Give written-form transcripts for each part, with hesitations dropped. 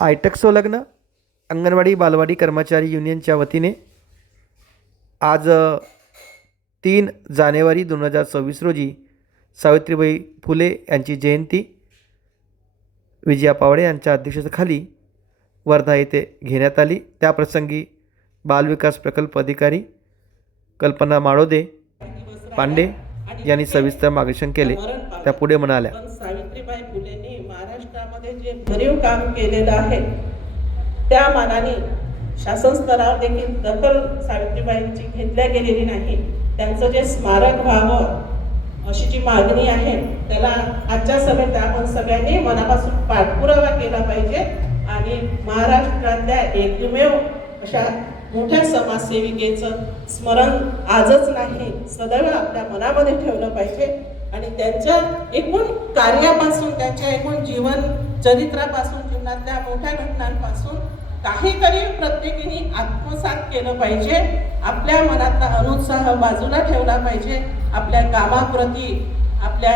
आयटक संलग्न अंगणवाडी बालवाडी कर्मचारी युनियनच्या वतीने आज 3 जानेवारी 2026 रोजी सावित्रीबाई फुले यांची जयंती विजया पावडे यांच्या अध्यक्षतेखाली वर्धा येथे घेण्यात आली। त्याप्रसंगी बालविकास प्रकल्प अधिकारी कल्पना माळोदे पांडे यांनी सविस्तर मार्गदर्शन केले। त्या पुढे म्हणाल्या, सावित्रीबाई फुलेंनी महाराष्ट्रामध्ये जे भरीव काम केलेलं आहे त्या मानाने शासन स्तरावर देखील दखल सावित्रीबाईंची घेतल्या गेलेली नाही। त्यांचं जे स्मारक व्हावं अशी जी मागणी आहे त्याला आजच्या सभेत आपण सगळ्यांनी मनापासून पाठपुरावा केला पाहिजे आणि महाराष्ट्रातल्या एकमेव अशा मोठ्या समाजसेविकेचं स्मरण आजच नाही सदैव आपल्या मनामध्ये ठेवलं पाहिजे आणि त्यांच्या एकूण कार्यापासून त्यांच्या एकूण जीवन चरित्रापासून जीवनातल्या मोठ्या घटनांपासून काहीतरी प्रत्येकीने आत्मसात केलं पाहिजे। आपल्या मनातला अनुत्साह बाजूला ठेवला पाहिजे। आपल्या कामाप्रती आपल्या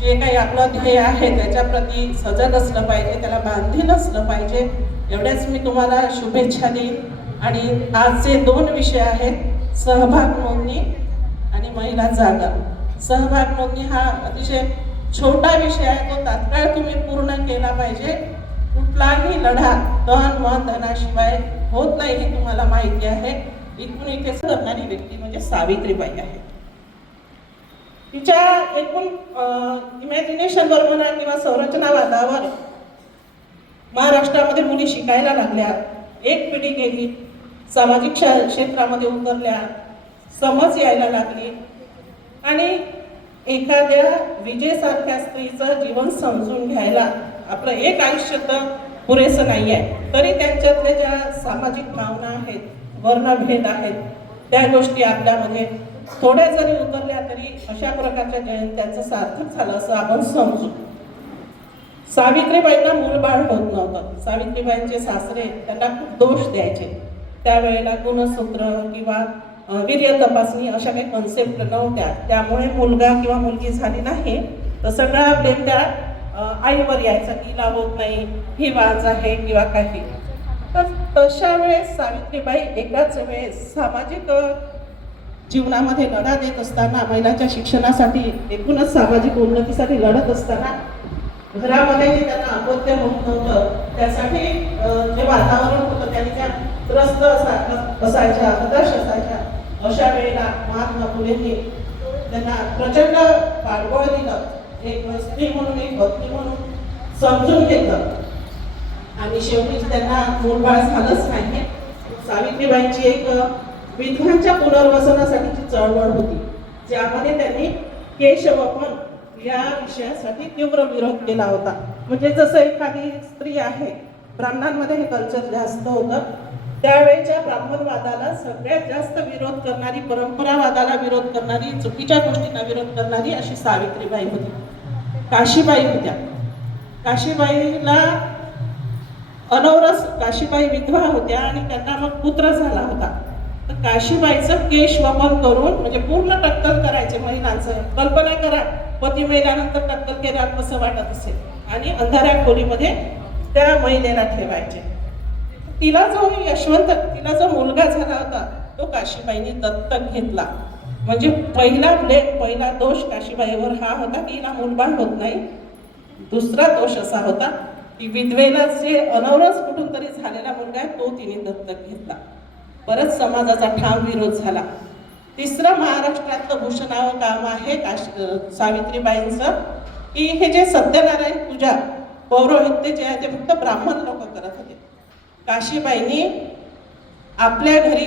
जे काही आपलं ध्येय आहे त्याच्याप्रती सजग असलं पाहिजे, त्याला बांधील असलं पाहिजे। एवढ्याच मी तुम्हाला शुभेच्छा देईन। आणि आजचे 2 विषय आहेत, सहभाग नोंदणी आणि महिला जागा। सहभाग नोंदणी हा अतिशय छोटा विषय आहे, तो तात्काळ तुम्ही पूर्ण केला पाहिजे। कुठलाही लढा तन मन धनाशिवाय होत नाही हे तुम्हाला माहिती आहे। इथून इथे करणारी व्यक्ती म्हणजे सावित्रीबाई आहे। तिच्या एकूण इमॅजिनेशनवर म्हणा किंवा संरचनावादावर महाराष्ट्रामध्ये मुली शिकायला लागल्या, एक पिढी गेली, सामाजिक क्षेत्रामध्ये उतरल्या, समज यायला लागली आणि एखाद्या विजेसारख्या स्त्रीचं जीवन समजून घ्यायला आपलं एक आयुष्य तर पुरेसं नाही आहे, तरी त्यांच्यातल्या ज्या सामाजिक भावना आहेत, वर्णभेद आहेत, त्या गोष्टी आपल्यामध्ये थोड्या जरी उतरल्या तरी अशा प्रकारच्या जयंत्यांचं सार्थक झालं असं आपण समजू। सावित्रीबाईंना मूलबाळ होत नव्हतं। सावित्रीबाईंचे सासरे त्यांना खूप दोष द्यायचे। त्यावेळेला गुणसूत्र किंवा वीर्य तपासणी अशा काही कन्सेप्ट नव्हत्या, त्यामुळे मुलगा किंवा मुलगी झाली नाही तर सगळा ब्लेम त्या आईवर यायचा, तिला होत नाही, ही वाज आहे किंवा काही। तर तशा वेळेस सावित्रीबाई एकाच वेळेस सामाजिक जीवनामध्ये लढा देत असताना, महिलांच्या शिक्षणासाठी एकूणच सामाजिक उन्नतीसाठी लढत असताना घरामध्ये त्यांना अपत्य होत नव्हतं, त्यासाठी जे वातावरण होतं त्यांनी त्या त्रस्त असायच्या, हताश असायच्या। अशा वेळेला महात्मा फुलेंनी त्यांना प्रचंड पाठबळ दिलं, एक स्त्री म्हणून, एक पत्नी म्हणून समजून घेतलं आणि शेवटी त्यांना मूलबाळ झालंच नाही। सावित्रीबाईंची एक विधवांच्या पुनर्वसनासाठीची चळवळ होती, ज्यामध्ये त्यांनी केशवपन या विषयासाठी तीव्र विरोध केला होता। म्हणजे जसं एखादी स्त्री आहे, ब्राह्मणांमध्ये हे कल्चर जास्त होतं, त्यावेळेच्या ब्राह्मणवादाला सगळ्यात जास्त विरोध करणारी, परंपरावादाला विरोध करणारी, चुकीच्या गोष्टींना विरोध करणारी अशी सावित्रीबाई होती। काशीबाई होत्या। काशीबाईला अनवरस काशीबाई विधवा होत्या आणि त्यांना मग पुत्र झाला होता। तर काशीबाईचं केशवपन करून म्हणजे पूर्ण टक्कल करायचे महिलांचं। कल्पना करा, पती मेल्यानंतर टक्कल केल्यावर कसं वाटत असेल, आणि अंधाऱ्या खोलीमध्ये त्या महिलेला ठेवायचे। तिला जो मुलगा झाला होता तो काशीबाईंनी दत्तक घेतला। म्हणजे पहिला दोष काशीबाईवर हा होता की हिला मूलबाळ होत नाही। दुसरा दोष असा होता की विधवेला जे अनवरस कुठून तरी झालेला मुलगा आहे तो तिने दत्तक घेतला। परत समाजाचा ठाम विरोध झाला। तिसरं महाराष्ट्रातलं भूषणावं काम आहे सावित्रीबाईंचं की हे जे सत्यनारायण पूजा पौरोहित्य जे आहे ते फक्त ब्राह्मण लोक करत होते। काशीबाईंनी आपल्या घरी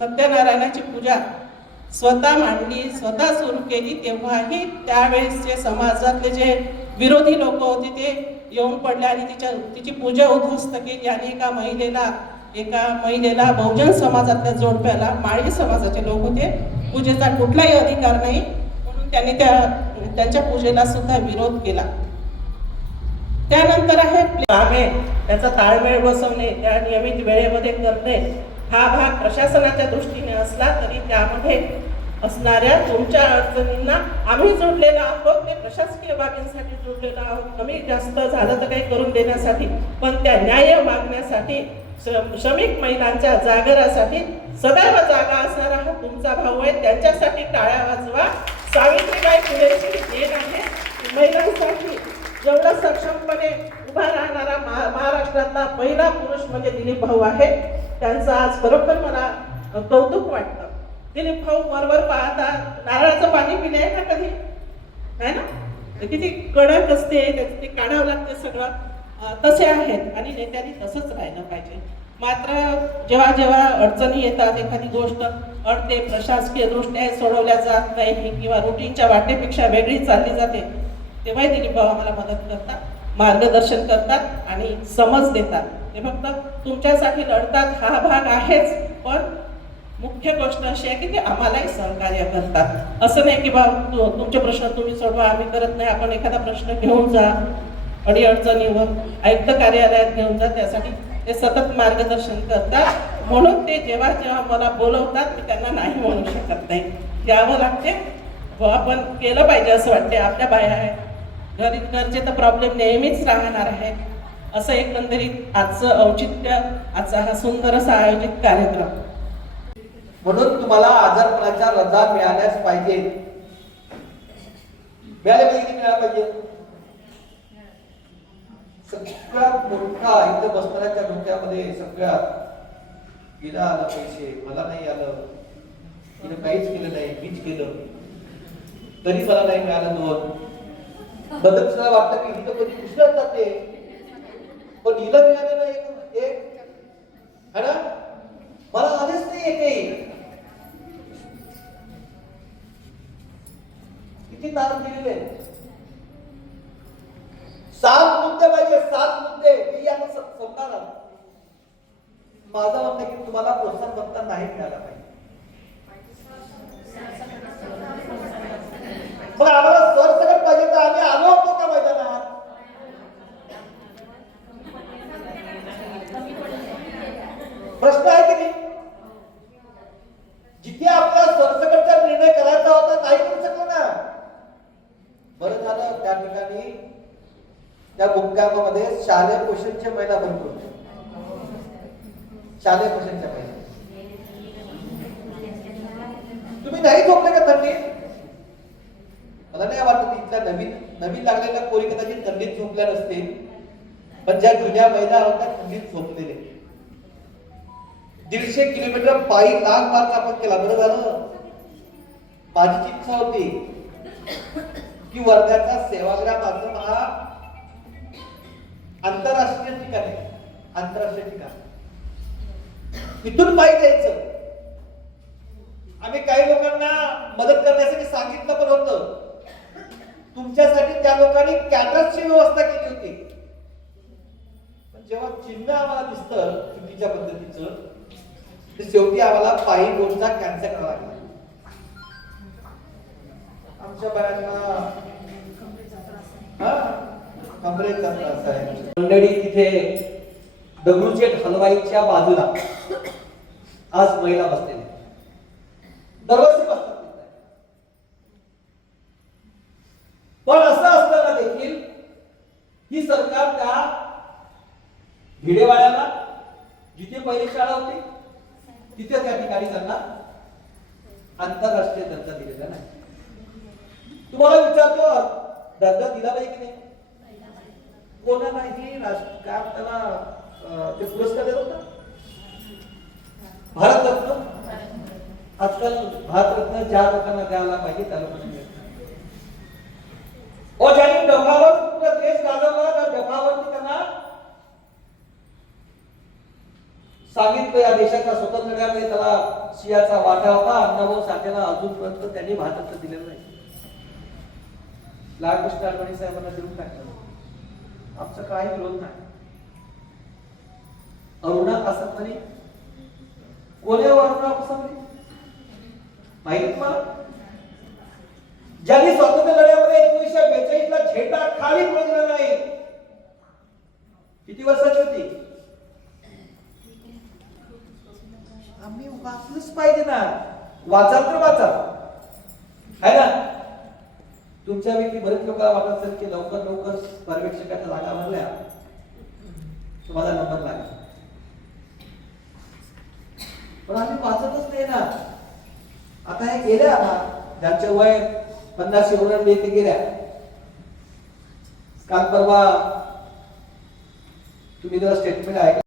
सत्यनारायणाची पूजा स्वतः मांडली, स्वतः सुरू केली। तेव्हाही त्यावेळेसचे समाजातले जे विरोधी लोक होते ते येऊन पडले आणि तिची पूजा उद्ध्वस्त केली आणि एका महिलेला बहुजन समाजातल्या जोडप्याला, माळी समाजाचे लोक होते, पूजेचा कुठलाही अधिकार नाही म्हणून त्यांनी त्यांच्या पूजेला सुद्धा विरोध केला। त्यानंतर आहे कामे, त्याचा ताळमेळ बसवणे, त्या नियमित वेळेमध्ये करणे। हा भाग प्रशासनाच्या दृष्टीने असला तरी त्यामध्ये असणाऱ्या तुमच्या अडचणींना आम्ही जोडलेलो आहोत. ते प्रशासकीय बाबींसाठी जोडलेलो आहोत, कमी जास्त झालं तर काही करून देण्यासाठी, पण त्या न्याय मागण्यासाठी, श्रमिक महिलांच्या जागरासाठी सदैव जागा असणारा हा तुमचा भाऊ आहे. त्यांच्यासाठी टाळ्या वाजवा. सावित्रीबाई फुलेची देण आहे. महिलांसाठी जेवढा सक्षमपणे उभा राहणारा महाराष्ट्रातला पहिला पुरुष म्हणजे दिलीप भाऊ आहे. त्यांचं आज खरोखर मला कौतुक वाटतं. दिलीप भाऊ वरवर पाहता नारळाचं पाणी पिले आहे का कधी? नाही ना? तर किती कडक असते, ते काढावं लागते सगळं. तसे आहेत आणि नेत्यांनी तसंच राहिलं पाहिजे. मात्र जेव्हा जेव्हा अडचणी येतात, एखादी गोष्ट अडते, प्रशासकीय दृष्ट्या सोडवल्या जात नाही किंवा रुटीनच्या वाटेपेक्षा वेगळी चालली जाते, तेव्हाही दिलीप भाऊ आम्हाला मदत करतात, मार्गदर्शन करतात आणि समज देतात. ते फक्त तुमच्यासाठी लढतात हा भाग आहेच, पण मुख्य गोष्ट अशी आहे की ते आम्हालाही सहकार्य करतात. असं नाही की तुमचे प्रश्न तुम्ही सोडवा, आम्ही करत नाही. आपण एखादा प्रश्न घेऊन जा, अडीअडचणीवर आयुक्त कार्यालयात घेऊन जा, त्यासाठी ते सतत मार्गदर्शन करतात. म्हणून ते जेव्हा जेव्हा मला बोलवतात मी त्यांना नाही म्हणू शकत नाही, यावं लागते. आपण केलं पाहिजे असं वाटते. आपल्या बाया आहेत, घरचे तर प्रॉब्लेम नेहमीच राहणार आहे. असं एकंदरीत आजचं औचित्य, आजचा हा सुंदर असा आयोजित कार्यक्रम. म्हणून तुम्हाला आजारपणाच्या रजा मिळाल्याच पाहिजे. मिळाल्या पाहिजे की मिळाल्या पाहिजे. सगळ्यात मोठा इथं बसणाऱ्याच्या डोक्यामध्ये सगळ्यात हिला आलं पैसे, मला नाही आलं, हिनं काहीच केलं नाही, मीच केलं तरी मला नाही मिळालं. दोन बदलला वाटतं की हिथं कधी दुसऱ्यात जाते, पण हिला मिळालं नाही एक है ना, मला आलेच नाही एक. किती नाम दिलेले, 7 मुद्दे पाहिजे, 7 मुद्दे. मी आता समजणार. माझं म्हणणं की तुम्हाला प्रोत्साहन भत्ता नाही मिळाला पाहिजे. मग आम्हाला सरसकट पाहिजे तर आम्ही आलो होतो का मैदानात? प्रश्न आहे की नाही? जिथे आपला सरसकटचा निर्णय करायचा होता नाही करू शकलो ना. बरं झालं त्या ठिकाणी त्या मुक्कामामध्ये शालेय पोषणच्या महिला भरपूर होत्या. शालेय पोषणच्या महिला. तुम्ही नाही झोपले का थंडीत? मला नाही वाटत इथल्या नवीन लागलेल्या पोरी कदाचित थंडीत झोपल्या नसतील, पण ज्या जुन्या महिला होत्या थंडीत झोपलेले. 150 किलोमीटर पायी लांब मार्ग आपण केला. बरं झालं. माझी इच्छा होती की वर्ध्याचा सेवाग्राम आश्रम हा आंतरराष्ट्रीय ठिकाण आहे, आंतरराष्ट्रीय ठिकाण. तिथून पायी जायचं. आम्ही काही लोकांना मदत करण्यासाठी सांगितलं पण होतं. तुमच्यासाठी त्या लोकांनी कॅटर्सची व्यवस्था केली होती. पण जेव्हा चिन्ह आम्हाला दिसतं चुकीच्या पद्धतीचं, ते शेवटी आम्हाला पायी मोर्चा कॅन्सल करावा लागला. आमच्या बायांना कमरेचा त्रास आहे. मंडळी तिथे दगडूशेठ हलवाईच्या बाजूला आज महिला बसलेल्या दरवर्षी बसतात. पण असं असताना देखील ही सरकार त्या भिडेवाड्याला जिथे पहिली शाळा होती तिथे त्या ठिकाणी त्यांना आंतरराष्ट्रीय दर्जा दिलेला नाही. तुम्हाला विचारतो, दर्जा दिला पाहिजे की नाही? कोणालाही काय त्याला ते पुरस्कार देत होता भारतरत्न. आजकाल भारतरत्न ज्या लोकांना द्यायला पाहिजे त्या लोकांना मिळत नाही. ज्यांनी डफावर पूर्ण देश गाजवला त्या डफावरती त्यांना सांगितलं या देशाच्या स्वातंत्र्यामध्ये त्याला सिंहाचा वाटा होता. अण्णाभाऊ साठेला अजूनपर्यंत त्यांनी भारतरत्न दिलेलं नाही. लालकृष्ण अडवाणी साहेबांना देऊन टाकलं. आमचा काही विरोध नाही. अरुणा कासतवानी कोण्या अरुणा कासतवानी माहिती तुम्हाला? ज्यांनी स्वातंत्र्य लढ्यामध्ये 1942 ला झेंडा खाली पडला नाही. किती वर्षाची होती? आम्ही वाचलंच पाहिजे ना. वाचा तर वाचा. आहे ना? तुमच्यापैकी बरेच लोकांना वाटत असेल की लवकर पर्यवेक्षकाच्या जागा भरल्या तुम्हाला नंबर लागला, पण आम्ही वाचतच नाही ना. आता हे गेल्या, आता ज्यांचे वय 50 ओलांडले ते गेल्या. काल परवा तुम्ही जर स्टेटमेंट आहे